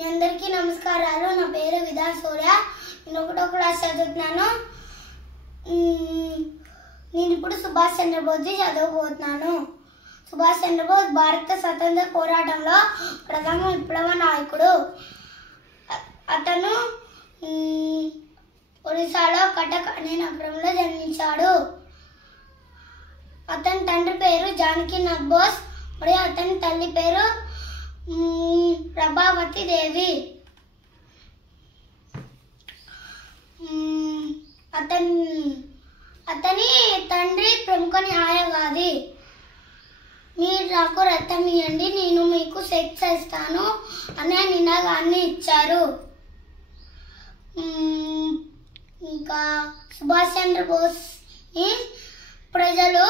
అందరికీ నమస్కారాలు. నా పేరు విదా సూర్య. నేను 1వ క్లాస్ చదువుతున్నాను. నేను ఇప్పుడు సుభాష్ చంద్రబోస్ చదవబోతున్నాను. సుభాష్ చంద్రబోస్ భారత స్వతంత్ర పోరాటంలో ప్రథమ విప్లవ నాయకుడు. అతను ఒడిశాలో కటక్ అనే నగరంలో జన్మించాడు. అతని తండ్రి పేరు జానకీనాథ్ బోస్ మరియు అతని తల్లి పేరు ప్రభావతి దేవి. అతని తండ్రి ప్రముఖ న్యాయవాది. మీరు నాకు రక్తం ఇవ్వండి, నేను మీకు సెక్స్ ఇస్తాను అనే నినాదాన్ని ఇచ్చారు. ఇంకా సుభాష్ చంద్రబోస్ ప్రజలు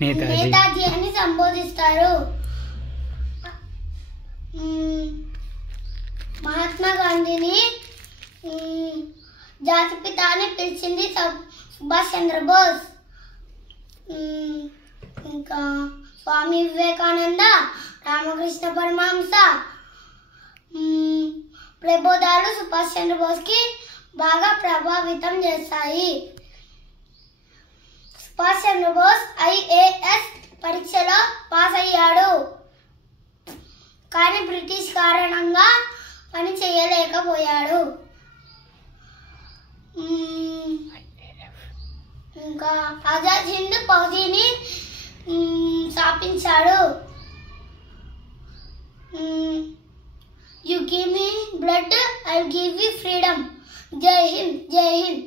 నేతాజీ అని సంబోధిస్తారు. మహాత్మా గాంధీని జాతిపిత అని పిలిచింది సుభాష్ చంద్రబోస్. ఇంకా స్వామి వివేకానంద, రామకృష్ణ పరమహంస ప్రబోధాలు సుభాష్ చంద్రబోస్కి బాగా ప్రభావితం చేస్తాయి. సుభాష్ చంద్రబోస్ IAS పరీక్షలో పాస్ అయ్యాడు, కానీ బ్రిటిష్ కారణంగా పని చేయలేకపోయాడు. ఇంకా ఆజాద్ హింద్ ఫౌజీని స్థాపించాడు. You give me blood, I'll give you freedom. జై హింద్, జై హింద్.